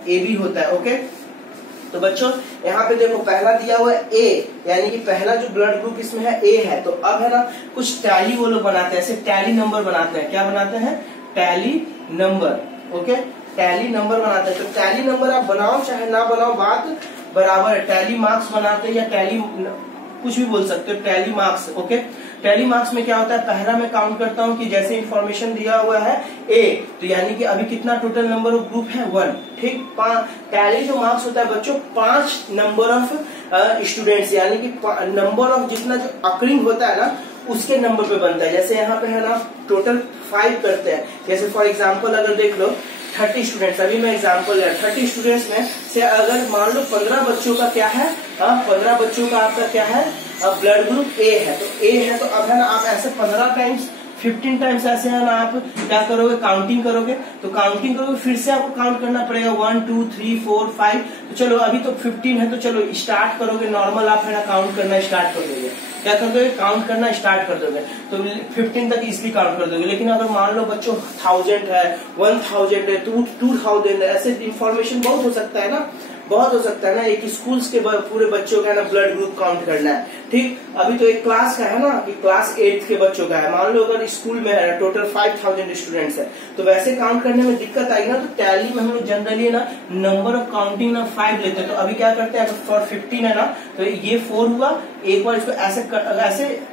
A B होता है। Okay, तो बच्चों यहाँ पे देखो पहला दिया हुआ है ए, यानी कि पहला जो ब्लड ग्रुप इसमें है ए है। तो अब है ना कुछ टैली वो लोग बनाते हैं, ऐसे टैली नंबर बनाते हैं। क्या बनाते हैं? Tally number. Okay, tally number बनाते हैं। तो टैली नंबर आप बनाओ चाहे ना बनाओ, बात बराबर है। टैली मार्क्स बनाते हैं या टैली कुछ भी बोल सकते हो, tally marks. Okay, tally marks में क्या होता है, पहला मैं काउंट करता हूँ कि जैसे इंफॉर्मेशन दिया हुआ है ए, तो यानी कि अभी कितना टोटल नंबर ऑफ ग्रुप है 1। ठीक, टैली जो मार्क्स होता है बच्चों 5 नंबर ऑफ स्टूडेंट्स, यानी कि नंबर ऑफ जितना जो अकरिंग होता है ना उसके नंबर पे बनता है। जैसे यहाँ पे है ना टोटल 5 करते हैं। जैसे फॉर एग्जाम्पल अगर देख लो 30 स्टूडेंट्स, अभी मैं एग्जांपल ले 30 स्टूडेंट्स में से अगर मान लो 15 बच्चों का क्या है, 15 बच्चों का आपका क्या है, अब ब्लड ग्रुप ए है। तो ए है तो अब है ना आप ऐसे 15 टाइम्स 15 टाइम्स ऐसे है ना आप क्या करोगे, काउंटिंग करोगे। तो काउंटिंग करोगे फिर से आपको काउंट करना पड़ेगा 1 2 3 4 5। तो चलो अभी तो 15 है, तो चलो स्टार्ट करोगे नॉर्मल, आप है ना काउंट करना स्टार्ट कर दोगे। क्या कर दोगे, काउंट करना स्टार्ट कर दोगे। तो 15 तक इसलिए काउंट कर दोगे। लेकिन अगर मान लो बच्चों 1000 है, 1000 है, 2000 है, ऐसे इंफॉर्मेशन बहुत हो सकता है ना, बहुत हो सकता है ना। एक स्कूल के पूरे बच्चों का ना ब्लड ग्रुप काउंट करना है। ठीक, अभी तो एक क्लास का है ना कि क्लास 8 के बच्चों का है। मान लो अगर स्कूल में है टोटल 5000 स्टूडेंट्स है, तो वैसे काउंट करने में दिक्कत आएगी ना। तो टैली में हम लोग जनरली ना नंबर ऑफ काउंटिंग ना 5 लेते हैं। तो अभी क्या करते हैं, अगर फॉर 15 है ना तो ये 4 हुआ, एक बार इसको ऐसे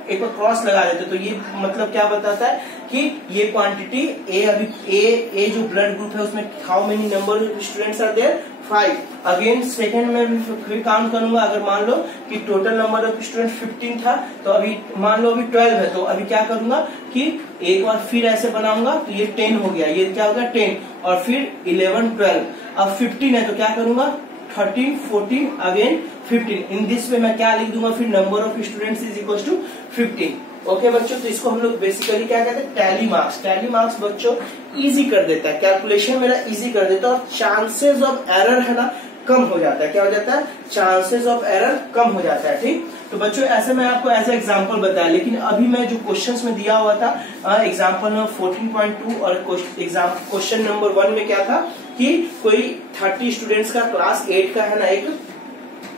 एक बार क्रॉस लगा देते। तो ये मतलब क्या बताता है कि ये क्वांटिटी ए, अभी ए जो ब्लड ग्रुप है उसमें how many number students are there 5। Again second में भी फिर काउंट करूंगा। अगर मान लो कि टोटल नंबर ऑफ स्टूडेंट 15 था, तो अभी मान लो अभी 12 है, तो अभी क्या करूंगा कि एक बार फिर ऐसे बनाऊंगा। तो ये 10 हो गया, ये क्या हो गया 10, और फिर 11 12। अब 15 है तो क्या करूंगा 13 14 अगेन 15। इन दिस वे मैं क्या लिख दूंगा फिर, number of students is equal to 15। Okay बच्चों, तो इसको हम लोग बेसिकली क्या कहते हैं, टैली मार्क्स। टैली मार्क्स बच्चों इजी कर देता है, कैलकुलेशन मेरा इजी कर देता है, और चांसेस ऑफ एरर है ना कम हो जाता है। क्या हो जाता है, चांसेस ऑफ एरर कम हो जाता है। ठीक, तो बच्चों ऐसे मैं आपको एज एग्जांपल बताया। लेकिन अभी मैं जो क्वेश्चंस में दिया हुआ था एग्जांपल नंबर 14.2 और क्वेश्चन नंबर 1 में क्या था कि कोई 30 स्टूडेंट्स का क्लास 8 का है ना, एक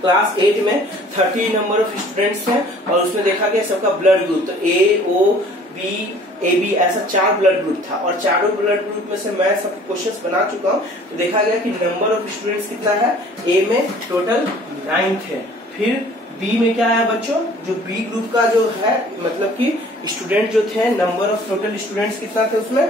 क्लास 8 में 30 नंबर ऑफ स्टूडेंट्स हैं, और उसमें देखा गया सबका ब्लड ग्रुप तो ए ओ बी ए बी ऐसा 4 ब्लड ग्रुप था। और चारों ब्लड ग्रुप में से मैं सब क्वेश्चंस बना चुका हूँ। तो देखा गया कि नंबर ऑफ स्टूडेंट्स कितना है, ए में टोटल 9 थे। फिर बी में क्या है बच्चों, जो बी ग्रुप का जो है मतलब कि स्टूडेंट जो थे, नंबर ऑफ टोटल स्टूडेंट्स कितना थे उसमें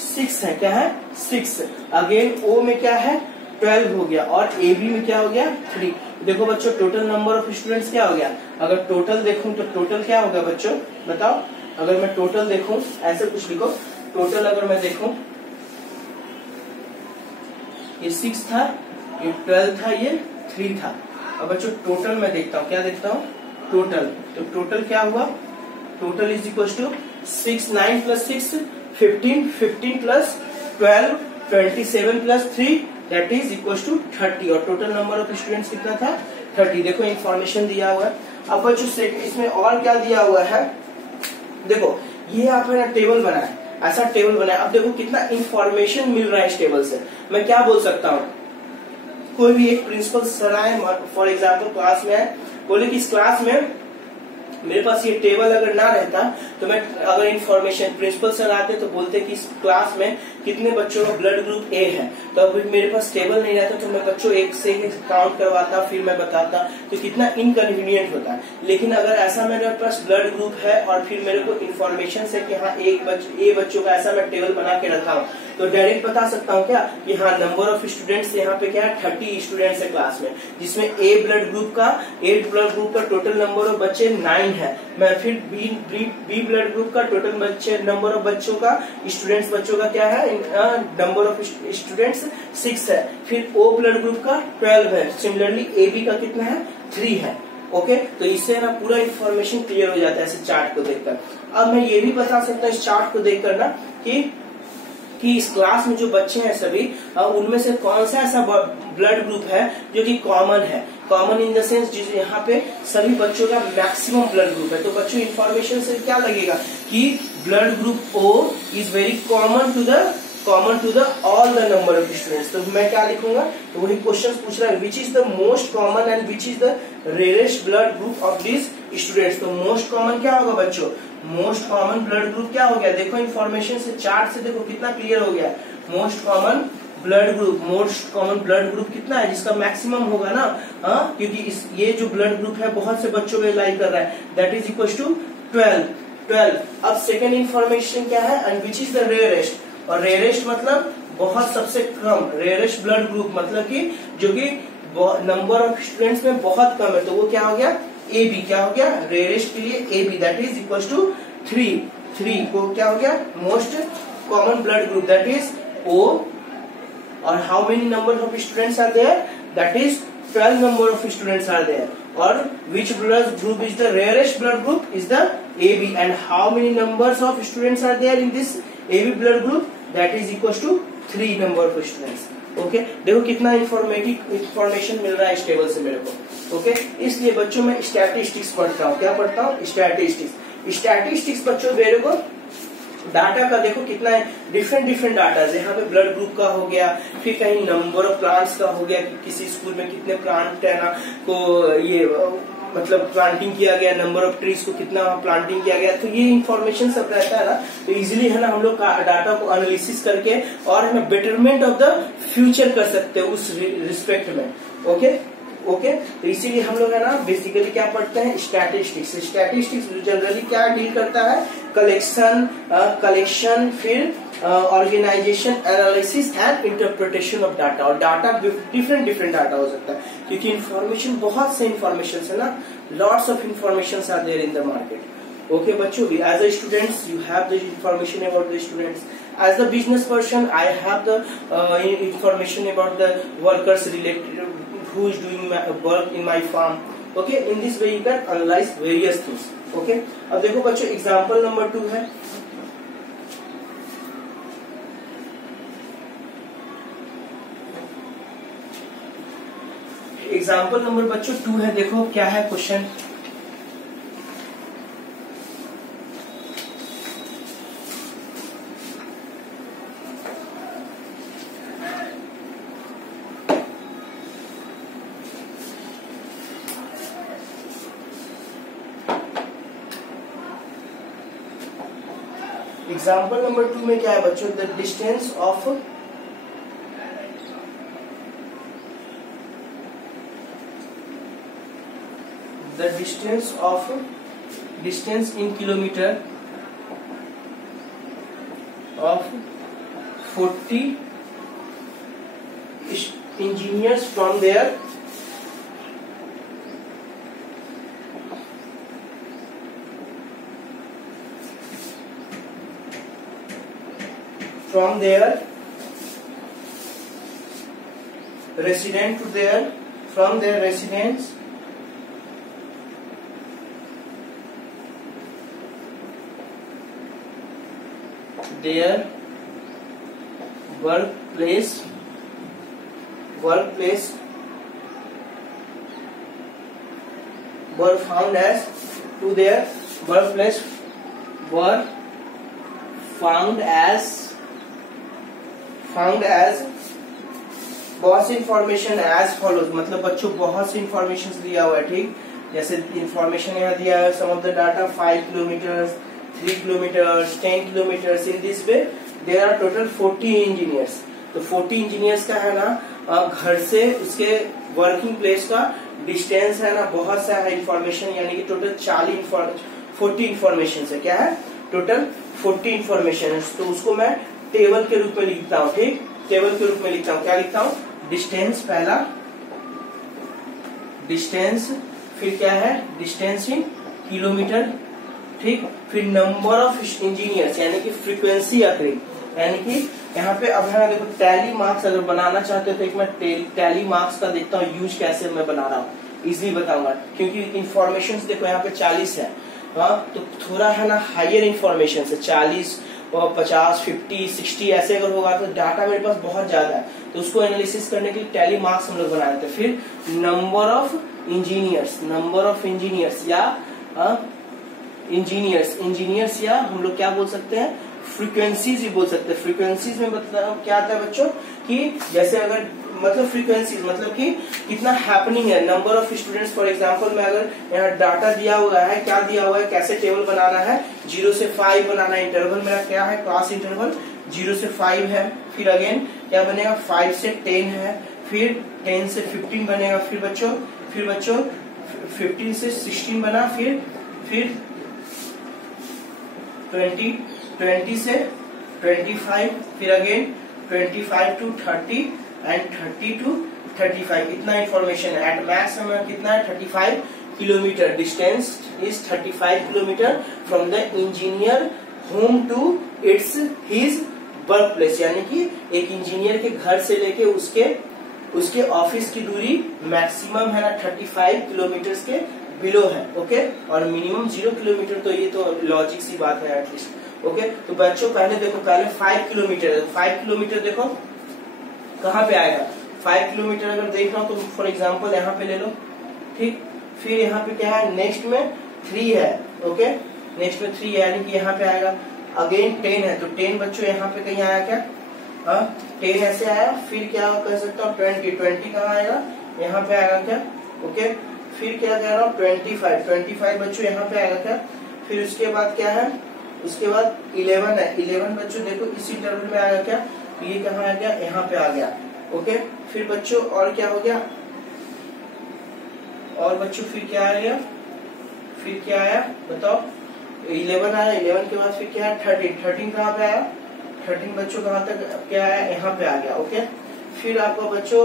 6 है। क्या है 6। अगेन ओ में क्या है 12 हो गया, और ए बी में क्या हो गया 3। देखो बच्चों टोटल नंबर ऑफ स्टूडेंट्स क्या हो गया, अगर टोटल देखूं तो टोटल क्या होगा बच्चों बताओ। अगर मैं टोटल देखूं, ऐसे कुछ लिखो, टोटल अगर मैं देखूं ये 6 था, ये 12 था, ये 3 था। अब बच्चों टोटल मैं देखता हूँ, क्या देखता हूँ टोटल। तो टोटल क्या हुआ, total is equal to 6 9 plus 6 15 15 plus 12 27 plus 3 that is equal to 30। और टोटल नंबर ऑफ स्टूडेंट्स कितना था 30। देखो इंफॉर्मेशन दिया हुआ है। अब बच्चों इसमें और क्या दिया हुआ है, देखो ये आप है ना टेबल बनाए, ऐसा टेबल बनाए। अब देखो कितना इंफॉर्मेशन मिल रहा है इस टेबल से। मैं क्या बोल सकता हूँ, कोई भी एक प्रिंसिपल सर आए फॉर एग्जाम्पल क्लास में आए, बोले कि इस क्लास में मेरे पास ये टेबल अगर ना रहता तो मैं अगर इंफॉर्मेशन प्रिंसिपल सर आते तो बोलते कि इस क्लास में कितने बच्चों का ब्लड ग्रुप ए है, तो अब मेरे पास टेबल नहीं रहता तो मैं बच्चों एक से एक काउंट करवाता फिर मैं बताता, तो कितना इनकन्वीनियंट होता है। लेकिन अगर ऐसा मेरे पास ब्लड ग्रुप है और फिर मेरे को इन्फॉर्मेशन से कि हाँ ए बच्चों का ऐसा मैं टेबल बना के रखा हूँ, तो डायरेक्ट बता सकता हूँ क्या कि हाँ नंबर ऑफ स्टूडेंट्स यहाँ पे क्या है 30 स्टूडेंट्स है क्लास में, जिसमें ए ब्लड ग्रुप का टोटल नंबर ऑफ बच्चे 9 है। मैं फिर बी ब्लड ग्रुप का टोटल नंबर ऑफ बच्चों का बच्चों का क्या है नंबर ऑफ स्टूडेंट्स 6 है। फिर ओ ब्लड ग्रुप का 12 है। सिमिलरली ए बी का कितना है 3 है। ओके, तो इससे ना पूरा इन्फॉर्मेशन क्लियर हो जाता है ऐसे चार्ट को देखकर। अब मैं ये भी बता सकता हूँ इस चार्ट को देखकर ना कि इस क्लास में जो बच्चे हैं सभी उनमें से कौन सा ऐसा ब्लड ग्रुप है जो कि कॉमन है। कॉमन इन द सेंस जिस यहाँ पे सभी बच्चों का मैक्सिमम ब्लड ग्रुप है। तो बच्चों इन्फॉर्मेशन से क्या लगेगा कि blood group O is very common to the common to the all the number of students. तो मैं क्या लिखूंगा, तो वही क्वेश्चन पूछ रहा है which is the most common and which is the rarest blood group of this students. तो मोस्ट कॉमन क्या होगा बच्चों, मोस्ट कॉमन ब्लड ग्रुप क्या हो गया, देखो इन्फॉर्मेशन से चार्ट से देखो कितना क्लियर हो गया। Most common blood group, most common blood group कितना है, जिसका मैक्सिमम होगा ना, हाँ, क्योंकि ये जो ब्लड ग्रुप है बहुत से बच्चों में लाई कर रहा है, दैट इज इक्वल टू 12। अब सेकेंड इन्फॉर्मेशन क्या है, and which is the rarest, और रेयरेस्ट मतलब बहुत सबसे कम, रेयरेस्ट ब्लड ग्रुप मतलब कि जो कि नंबर ऑफ स्टूडेंट्स में बहुत कम है, तो वो क्या हो गया, ए बी। क्या हो गया, रेयरेस्ट के लिए A B, that is equal to 3 को क्या हो गया, most common blood group, that is O. और how many number of students are there, that is 12 number of students are there. और which blood group is the rarest blood group is the AB, and how many numbers of students are there in this AB blood group, that is equals to 3 number of students। Okay, देखो कितना information मिल रहा है इस table से मेरे को। Okay, इसलिए बच्चों में स्टैटिस्टिक्स पढ़ता हूँ, क्या पढ़ता हूँ, स्टैटिस्टिक्स बच्चों मेरे को डाटा का देखो कितना है, डिफरेंट डाटा है। यहाँ पे ब्लड ग्रुप का हो गया, फिर कहीं नंबर ऑफ प्लांट्स का हो गया, किसी स्कूल में कितने प्लांट है ना को ये मतलब प्लांटिंग किया गया, नंबर ऑफ ट्रीज को कितना प्लांटिंग किया गया, तो ये इन्फॉर्मेशन सब रहता है ना, तो इजीली है ना हम लोग डाटा को एनालिसिस करके और है ना बेटरमेंट ऑफ द फ्यूचर कर सकते हैं उस रिस्पेक्ट में। ओके, तो इसीलिए हम लोग है ना बेसिकली क्या पढ़ते हैं, स्टैटिस्टिक्स जनरली क्या डील करता है, कलेक्शन फिर organisation, analysis and interpretation of data. और डाटा डिफरेंट डाटा हो सकता है, क्योंकि इन्फॉर्मेशन बहुत से इन्फॉर्मेशन है ना, lots of information are there in the market. Okay बच्चों, as a students you have the information about the students, as the business person I have the information about the workers related who is doing my work in my farm। okay, in this way you can analyze various things। okay, अब देखो बच्चों example number 2 है, example number बच्चों 2 है। देखो क्या है question, example number 2 में क्या है बच्चों, the distance of distance in kilometre of 40 engineers from their residence to from their residence their workplace were found as to their workplace were found as बहुत सी इंफॉर्मेशन एज फॉलोज, मतलब बच्चों बहुत सी information दिया हुआ है, ठीक, जैसे इंफॉर्मेशन यहाँ दिया है, some of the data 5 kilometre, 3 kilometre, 10 kilometre, in this way there are total 40 engineers. तो 40 इंजीनियर्स का है ना घर से उसके वर्किंग प्लेस का डिस्टेंस है ना, बहुत सा है इंफॉर्मेशन, यानी कि टोटल 40 इंफॉर्मेशन है, क्या है, टोटल 40 इंफॉर्मेशन है। तो उसको मैं टेबल के रूप में लिखता हूँ, ठीक, टेबल के रूप में लिखता हूँ, क्या लिखता हूँ, डिस्टेंस, पहला डिस्टेंस, फिर क्या है, डिस्टेंस इन किलोमीटर, ठीक, फिर नंबर ऑफ इंजीनियर्स यानी कि फ्रीक्वेंसी अकरिंग, यानी कि यहाँ पे अब है देखो टैली मार्क्स अगर बनाना चाहते हो तो एक मैं टैली मार्क्स का देखता हूँ यूज कैसे मैं बना रहा हूँ, इजिली बताऊंगा, क्योंकि इन्फॉर्मेशन देखो यहाँ पे 40 है, हाँ, तो थोड़ा है ना हायर इन्फॉर्मेशन है, 40 और 50, 50, 60 ऐसे अगर होगा तो डाटा मेरे पास बहुत ज्यादा है, तो उसको एनालिसिस करने के लिए टैली मार्क्स हम लोग बनाए थे। फिर नंबर ऑफ इंजीनियर्स या इंजीनियर्स या हम लोग क्या बोल सकते हैं, फ्रीक्वेंसीज भी बोल सकते हैं। फ्रीक्वेंसीज में मतलब क्या आता है बच्चों कि जैसे अगर मतलब फ्रीक्वेंसीज मतलब कि कितना हैपनिंग है, number of students. For example में अगर यहाँ डाटा दिया हुआ है, क्या दिया हुआ है, कैसे टेबल बनाना है, 0 से 5 बनाना है। इंटरवल मेरा क्या है, क्लास इंटरवल 0 से 5 है। फिर अगेन क्या बनेगा, 5 से 10 है, फिर 10 से 15 बनेगा। फिर बच्चों 15 से 16 बना, फिर 20 से 25, फिर अगेन 25 टू 30 एंड 30 टू 35। इतना इंफॉर्मेशन है। एट मैक्स हमें कितना है, 35 kilometre. Distance is 35 kilometre from the engineer home to his work place. यानी कि एक इंजीनियर के घर से लेके उसके ऑफिस की दूरी मैक्सिमम है ना 35 किलोमीटर के बिलो है। ओके, और मिनिमम 0 किलोमीटर। तो ये तो लॉजिक सी बात है एटलीस्ट। ओके, तो बच्चों पहले देखो, पहले 5 किलोमीटर है। 5 किलोमीटर देखो कहाँ पे आएगा, 5 किलोमीटर अगर देख रहा हूँ तो फॉर एग्जाम्पल यहाँ पे ले लो, ठीक। फिर यहाँ पे क्या है, नेक्स्ट में 3 है। ओके, नेक्स्ट में 3 है, यानी कि यहाँ पे आएगा। अगेन 10 है, तो 10 बच्चों यहाँ पे कहीं आया क्या, 10 ऐसे आया। फिर क्या कह सकता हूँ, 20 कहाँ आएगा, यहाँ पे आएगा क्या। ओके, फिर क्या कह रहा हूँ, 25 बच्चों यहाँ पे आएगा क्या। फिर उसके बाद क्या है, उसके बाद 11 है। 11 बच्चों देखो इसी इंटरवल में आएगा क्या, ये कहाँ आ गया, यहाँ पे आ गया। ओके, फिर बच्चों और क्या हो गया, और बच्चों फिर क्या आ गया, फिर क्या आया बताओ, 11 आया। 11 के बाद फिर क्या है, 13 कहाँ पे आया, 13 बच्चों कहाँ तक क्या आया, यहाँ पे आ गया। ओके, फिर आपका बच्चों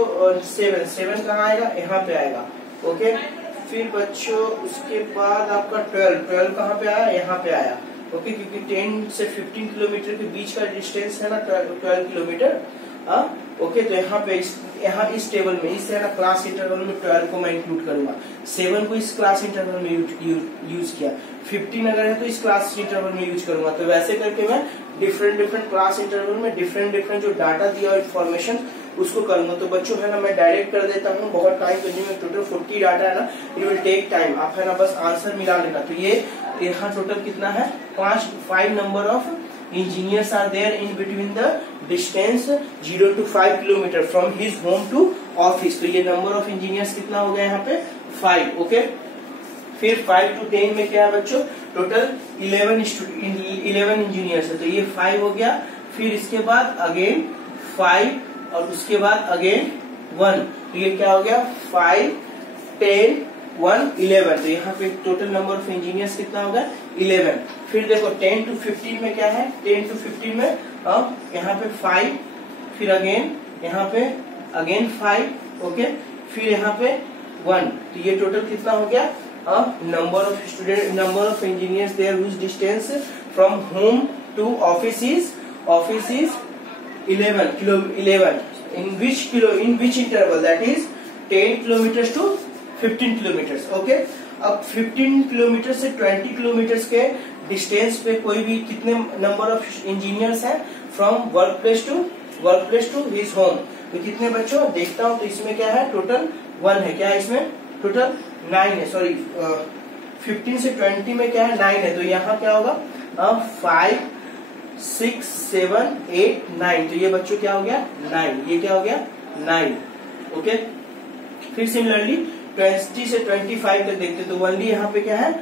7 कहाँ आएगा, यहाँ पे आएगा। ओके, फिर बच्चों उसके बाद आपका 12 कहाँ पे आया, यहाँ पे आया। ओके, क्योंकि 10 से 15 किलोमीटर के बीच का डिस्टेंस है ना 12 किलोमीटर। ओके, तो यहाँ इस टेबल में इस है ना क्लास इंटरवल में 12 को मैं इंक्लूड करूंगा। 7 को इस क्लास इंटरवल में यूज किया। 15 अगर है तो इस क्लास इंटरवल में यूज करूंगा। तो वैसे करके मैं डिफरेंट क्लास इंटरवल में डिफरेंट जो डाटा दिया इन्फॉर्मेशन उसको करूंगा। तो बच्चों है ना मैं डायरेक्ट कर देता हूँ, बहुत टाइम कंज्यूमिंग। टोटल 40 डाटा है ना, इट विल टेक टाइम। आप है ना बस आंसर मिला लेना। तो ये यहाँ टोटल कितना है, 5 number of engineers are there in between the distance 0 to 5 kilometre from his home to office. तो ये नंबर ऑफ इंजीनियर्स कितना हो गया यहाँ पे, 5। ओके, फिर 5 to 10 में क्या है बच्चों, टोटल 11 इंजीनियर्स है। तो ये 5 हो गया। फिर इसके बाद अगेन 5 और उसके बाद अगेन 1। तो ये क्या हो गया, 5, 10, 1, 11। तो यहाँ पे टोटल नंबर ऑफ इंजीनियर्स कितना होगा, 11। फिर देखो 10 to 15 में क्या है, 10 to 15 में यहाँ पे 5, फिर अगेन यहाँ पे अगेन 5। ओके, फिर यहाँ पे 1। तो ये टोटल कितना हो गया, number of engineers there whose distance from home to office is 11 in which interval, that is 10 kilometers to 15 kilometers. Okay, अब 15 किलोमीटर से 20 किलोमीटर के डिस्टेंस पे कोई भी कितने नंबर ऑफ इंजीनियर्स हैं from work place to his home. तो कितने बच्चों देखता हूँ, तो इसमें क्या है, टोटल 1 है। क्या है इसमें, टोटल 9 है। सॉरी, 15 से 20 में क्या है, 9 है। तो यहाँ क्या होगा, 5, 6, 7, 8, 9। तो ये बच्चों क्या हो गया, 9। ये क्या हो गया, 9। ओके, फिर सिमिलरली 20 से 25 तक देखते तो ओनली यहाँ पे क्या है,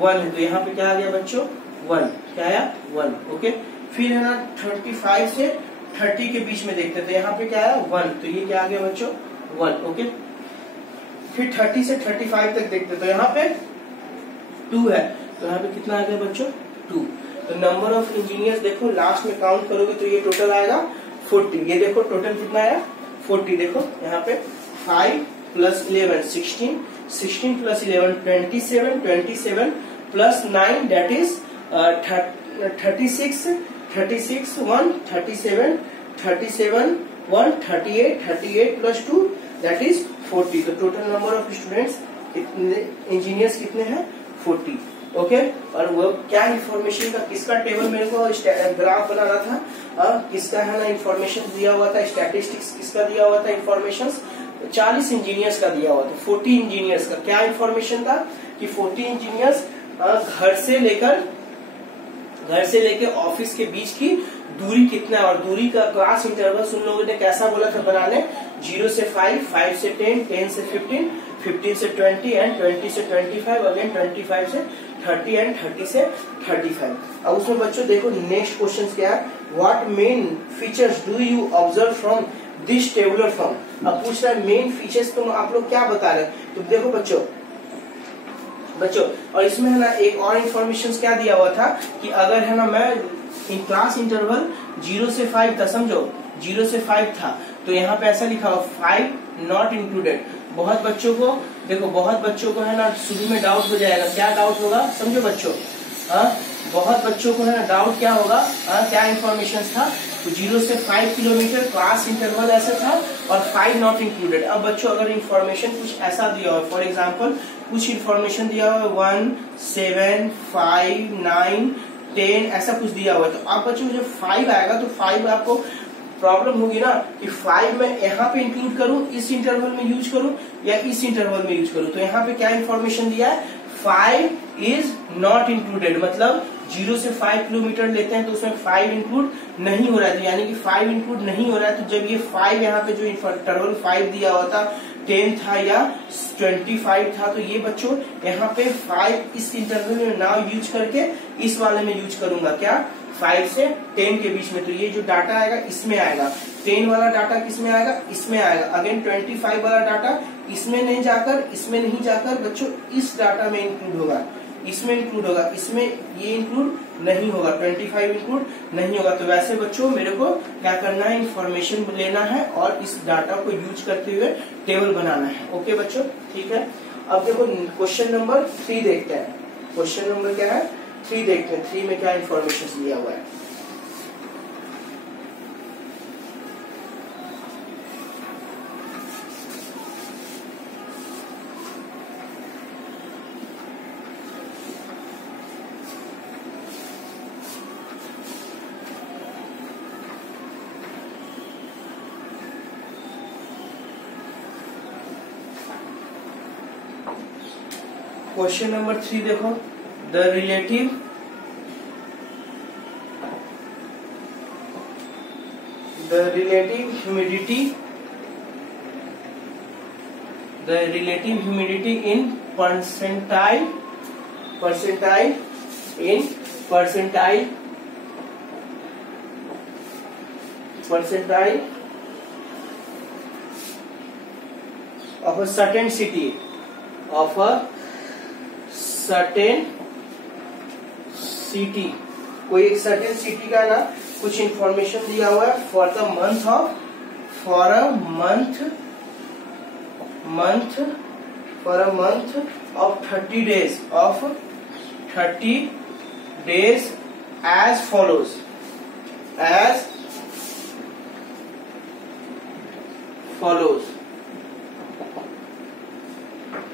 1 है। तो यहाँ पे क्या आ गया बच्चों, 1। क्या आया, 1। ओके, फिर है ना 35 से 30 के बीच में देखते तो यहाँ पे क्या है, 1। तो ये क्या आ गया बच्चों, 1। ओके, फिर 30 से 35 तक देखते तो यहाँ पे 2 है। तो यहाँ पे कितना आ गया बच्चों, 2। तो नंबर ऑफ इंजीनियर्स देखो लास्ट में काउंट करोगे तो ये टोटल आएगा 40। ये देखो टोटल कितना आया, 40। देखो यहाँ पे 5 + 11 16, 16 + 11 27 + 9 दैट इज 36, 1 37, 1 38 + 2 दैट इज 40। तो total number of students engineers कितने हैं, 40। ओके, और वो क्या इंफॉर्मेशन का किसका टेबल मेरे को ग्राफ बनाना था, किसका है ना इंफॉर्मेशन दिया हुआ था, स्टैटिस्टिक्स किसका दिया हुआ था इंफॉर्मेशन, 40 इंजीनियर्स का दिया हुआ था। 40 इंजीनियर्स का क्या इंफॉर्मेशन था कि 40 इंजीनियर्स घर से लेकर घर से लेके ऑफिस के बीच की दूरी कितना है, और दूरी का क्लास इंटरवल उन लोगों ने कैसा बोला था बनाने, 0 से 5, 5 से 10, 10 से 15, 15 से 20 एंड 20 से 25, अगेन 25 से 30 एंड 30 से 35। अब उसमें बच्चों देखो नेक्स्ट क्वेश्चन क्या है, what main features do you observe from this tabular form. अब पूछ रहा है मेन फीचर्स तुम आप लोग क्या बता रहे हैं। तो देखो बच्चों और इसमें है ना एक और इन्फॉर्मेशन क्या दिया हुआ था कि अगर है ना मैं इन क्लास इंटरवल 0 से 5 था, समझो 0 से 5 था, तो यहाँ पे ऐसा लिखा हुआ 5 नॉट इंक्लूडेड। बहुत बच्चों को देखो, बहुत बच्चों को है ना शुरू में डाउट हो जाएगा, क्या डाउट होगा समझो बच्चों, बहुत बच्चों को है ना डाउट क्या होगा, क्या इन्फॉर्मेशन था, तो 0 से 5 किलोमीटर क्लास इंटरवल ऐसा था और 5 नॉट इंक्लूडेड। अब बच्चों अगर इन्फॉर्मेशन कुछ ऐसा दिया हो, फॉर एग्जाम्पल कुछ इन्फॉर्मेशन दिया हुआ 1, 7, 5, 9, 10 ऐसा कुछ दिया हुआ है, तो आप बच्चों जब 5 आएगा तो 5 आपको प्रॉब्लम होगी ना कि 5 मैं यहाँ पे इंक्लूड करूं, इस इंटरवल में यूज करूं या इस इंटरवल में यूज करूं। तो यहाँ पे क्या इन्फॉर्मेशन दिया है, 5 इज नॉट इंक्लूडेड, मतलब 0 से 5 किलोमीटर लेते हैं तो उसमें 5 इंक्लूड नहीं हो रहा है, तो यानी कि 5 इंक्लूड नहीं हो रहा है। तो जब ये 5 यहाँ पे जो इंटरवल 5 दिया हुआ था 10 था या 25 था, तो ये बच्चों यहाँ पे 5 इस इंटरवल में ना यूज करके इस वाले में यूज करूंगा, क्या 5 से 10 के बीच में। तो ये जो डाटा आएगा इसमें आएगा, 10 वाला डाटा किस में आएगा, इसमें आएगा। अगेन 25 वाला डाटा इसमें नहीं जाकर, इसमें नहीं जाकर बच्चों इस डाटा में इंक्लूड होगा, इसमें इंक्लूड होगा, इसमें ये इंक्लूड नहीं होगा, 25 इंक्लूड नहीं होगा। तो वैसे बच्चों मेरे को क्या करना है, इंफॉर्मेशन लेना है और इस डाटा को यूज करते हुए टेबल बनाना है। ओके बच्चों, ठीक है। अब देखो क्वेश्चन नंबर 3 देखते हैं। क्वेश्चन नंबर क्या है, 3 देखते हैं। 3 में क्या इंफॉर्मेशन दिया हुआ है। क्वेश्चन नंबर 3 देखो, the relative humidity in percentile of a certain city, कोई एक सर्टेन सिटी का ना कुछ इंफॉर्मेशन दिया हुआ है for a month of 30 days as follows,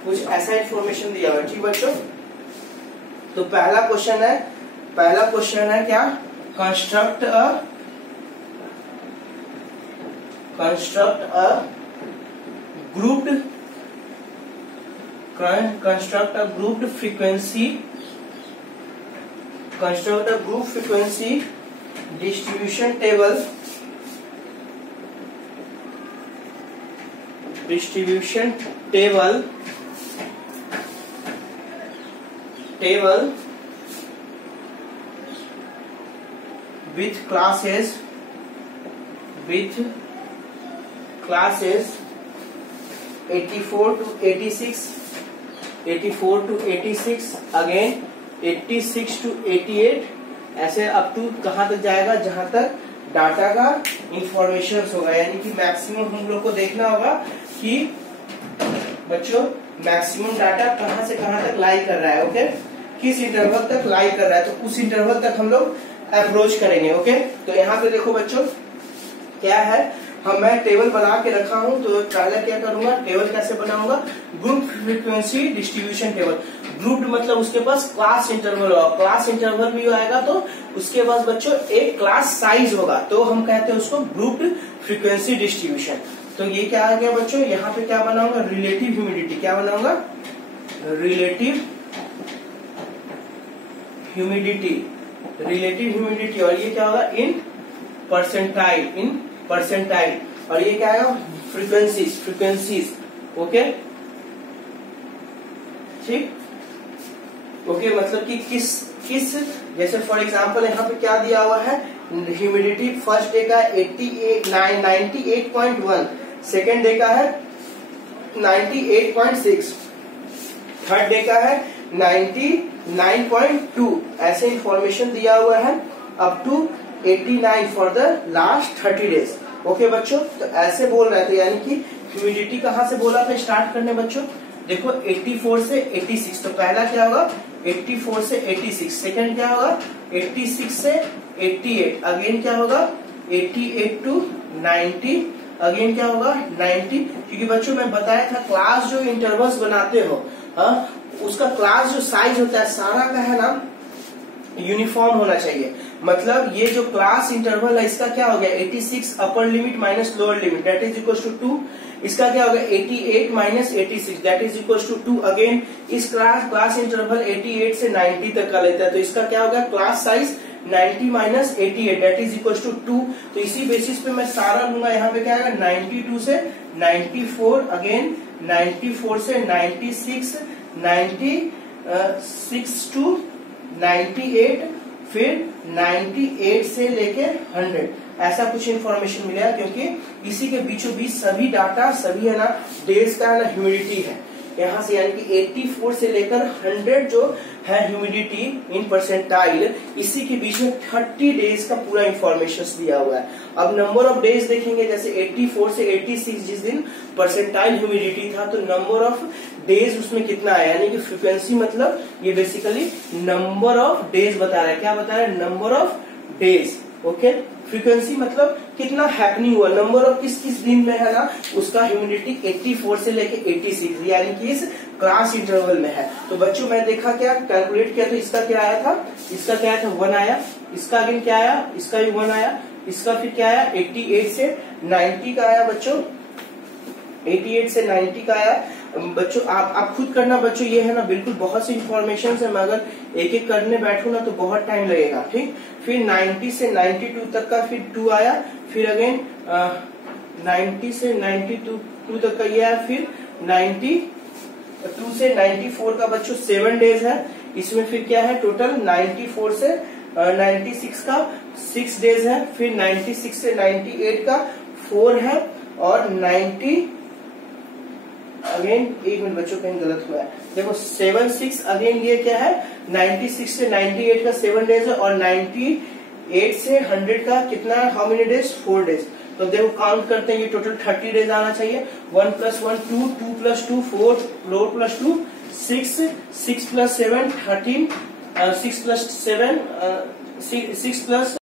कुछ ऐसा इंफॉर्मेशन दिया हुआ है, ठीक बच्चों। तो पहला क्वेश्चन है क्या, construct a grouped frequency distribution table with classes 84 to 86, again 86 to 88, ऐसे अप टू कहां तक जाएगा, जहां तक डाटा का इंफॉर्मेशन होगा। यानी कि मैक्सिमम हम लोग को देखना होगा कि बच्चों मैक्सिमम डाटा कहां से कहां तक लाई कर रहा है, ओके, किस इंटरवल तक लाई कर रहा है, तो उस इंटरवल तक हम लोग अप्रोच करेंगे। ओके, तो यहाँ पे देखो बच्चों क्या है, मैं टेबल बना के रखा हूं, तो पहले क्या करूंगा, टेबल कैसे बनाऊंगा, group frequency distribution table. Group मतलब उसके पास क्लास इंटरवल होगा, क्लास इंटरवल भी आएगा तो उसके पास बच्चों एक क्लास साइज होगा, तो हम कहते हैं उसको ग्रुप फ्रीक्वेंसी डिस्ट्रीब्यूशन। तो ये क्या आ गया बच्चों, यहाँ पे क्या बनाऊंगा, रिलेटिव ह्यूमिडिटी, क्या बनाऊंगा, रिलेटिव ह्यूमिडिटी रिलेटिव ह्यूमिडिटी, और ये क्या होगा इन परसेंटाइल, और ये क्या आएगा फ्रीक्वेंसीज। ओके ठीक, ओके मतलब कि किस जैसे फॉर एग्जांपल यहाँ पे क्या दिया हुआ है, ह्यूमिडिटी फर्स्ट डे का 98.1, सेकेंड डे का है 98.6, थर्ड डे का है 99.2, ऐसे इंफॉर्मेशन दिया हुआ है up to 89 for the last 30 days. Okay बच्चों, तो ऐसे बोल रहे थे, यानी कि ह्यूमिडिटी कहाँ से बोला था स्टार्ट करने बच्चों, देखो 84 से 86, तो पहला क्या होगा 84 से 86, सेकंड क्या होगा 86 से 88, अगेन क्या होगा 88 टू 90, अगेन क्या होगा 90, क्योंकि बच्चों मैं बताया था क्लास जो इंटरवल्स बनाते हो, उसका क्लास जो साइज होता है सारा का है ना यूनिफॉर्म होना चाहिए। मतलब ये जो क्लास इंटरवल है इसका क्या हो गया 86 upper limit minus lower limit that is equal to 2, इसका क्या होगा 88 minus 86 that is equal to 2, again इस क्लास इंटरवल 88 से 90 तक का लेता है, तो इसका क्या होगा class size 90 minus 88 that is equal to 2, तो इसी बेसिस पे मैं सारा लूंगा, यहाँ पे क्या आएगा 92 से 94, अगेन 94 से 96, 96 टू 98, फिर 98 से लेके 100, ऐसा कुछ इन्फॉर्मेशन मिलेगा, क्योंकि इसी के बीचों बीच सभी डाटा सभी है ना डेज का है ना ह्यूमिडिटी है यहाँ से, यानी कि 84 से लेकर 100 जो है ह्यूमिडिटी इन परसेंटाइल, इसी के बीच में 30 डेज का पूरा इंफॉर्मेशन दिया हुआ है। अब नंबर ऑफ डेज देखेंगे, जैसे 84 से 86 जिस दिन परसेंटाइल ह्यूमिडिटी था, तो नंबर ऑफ डेज उसमें कितना है, यानी कि फ्रीक्वेंसी मतलब ये बेसिकली नंबर ऑफ डेज बता रहा है, क्या बता रहा है number of days. Okay, frequency मतलब कितना हैपनिंग हुआ, नंबर ऑफ किस किस दिन में है ना उसका ह्यूमिडिटी 84 से लेके 86 यानी कि इस क्लास इंटरवल में है। तो बच्चों मैं देखा क्या कैलकुलेट किया, तो इसका क्या आया था, इसका क्या आया था 1 आया, इसका अगेन क्या आया, इसका भी 1 आया, इसका फिर क्या आया 88 से 90 का आया बच्चों, 88 से 90 का आया। बच्चों आप खुद करना बच्चों, ये है ना बिल्कुल बहुत सी इंफॉर्मेशन है, मैं अगर एक एक करने बैठू ना तो बहुत टाइम लगेगा, ठीक। फिर 90 से 92 तक का फिर 2 आया, फिर अगेन 90 से 92 तक का ये आया, फिर 92 से 94 का बच्चों 7 डेज है, इसमें फिर क्या है टोटल 94 से 96 का 6 डेज है, फिर 96 से 98 का 4 है, और 90 अगेन एक मिनट बच्चों कहीं गलत हुआ है, देखो 7-6 अगेन ये क्या है 96 से 98 का 7 डेज है, और 98 से 100 का कितना है हाउ मेनी डेज 4 डेज। तो देखो काउंट करते हैं, ये टोटल 30 डेज आना चाहिए, 1 + 1 2, 2 + 2 4, 4 + 2 6, 6 + 7 13, 6 + 7 6 +